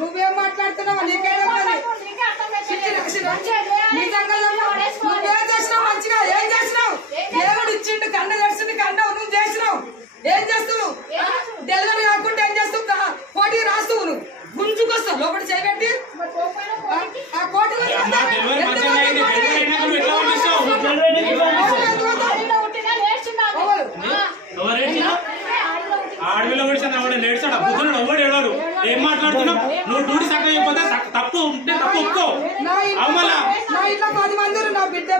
నువ్వేం మాట్లాడుతున్నావు? నువ్వేం చేసినావు? మంచిగా ఏం చేసినావు? దేవుడు ఇచ్చిండు, కన్ను తెరిచింది, కన్నావు, నువ్వు చేసినావు. ఏం చేస్తావు? డెలివరీ కాకుండా ఏం చేస్తావు? కోటి రాస్తావు, నువ్వు గుంజుకొస్తావు లోపల చేయబెట్టి ఆ కోటి ఆడవిలో నేర్చాడు బుద్ధుడు ఎవడు ఏడాడు. ఏం మాట్లాడుతున్నావు? నువ్వు డ్యూటీ సక్క అయిపోతే తప్పు ఉంటే తప్పు ఒప్పుకో. నా ఇంట్లో 10 మంది, నా బిడ్డ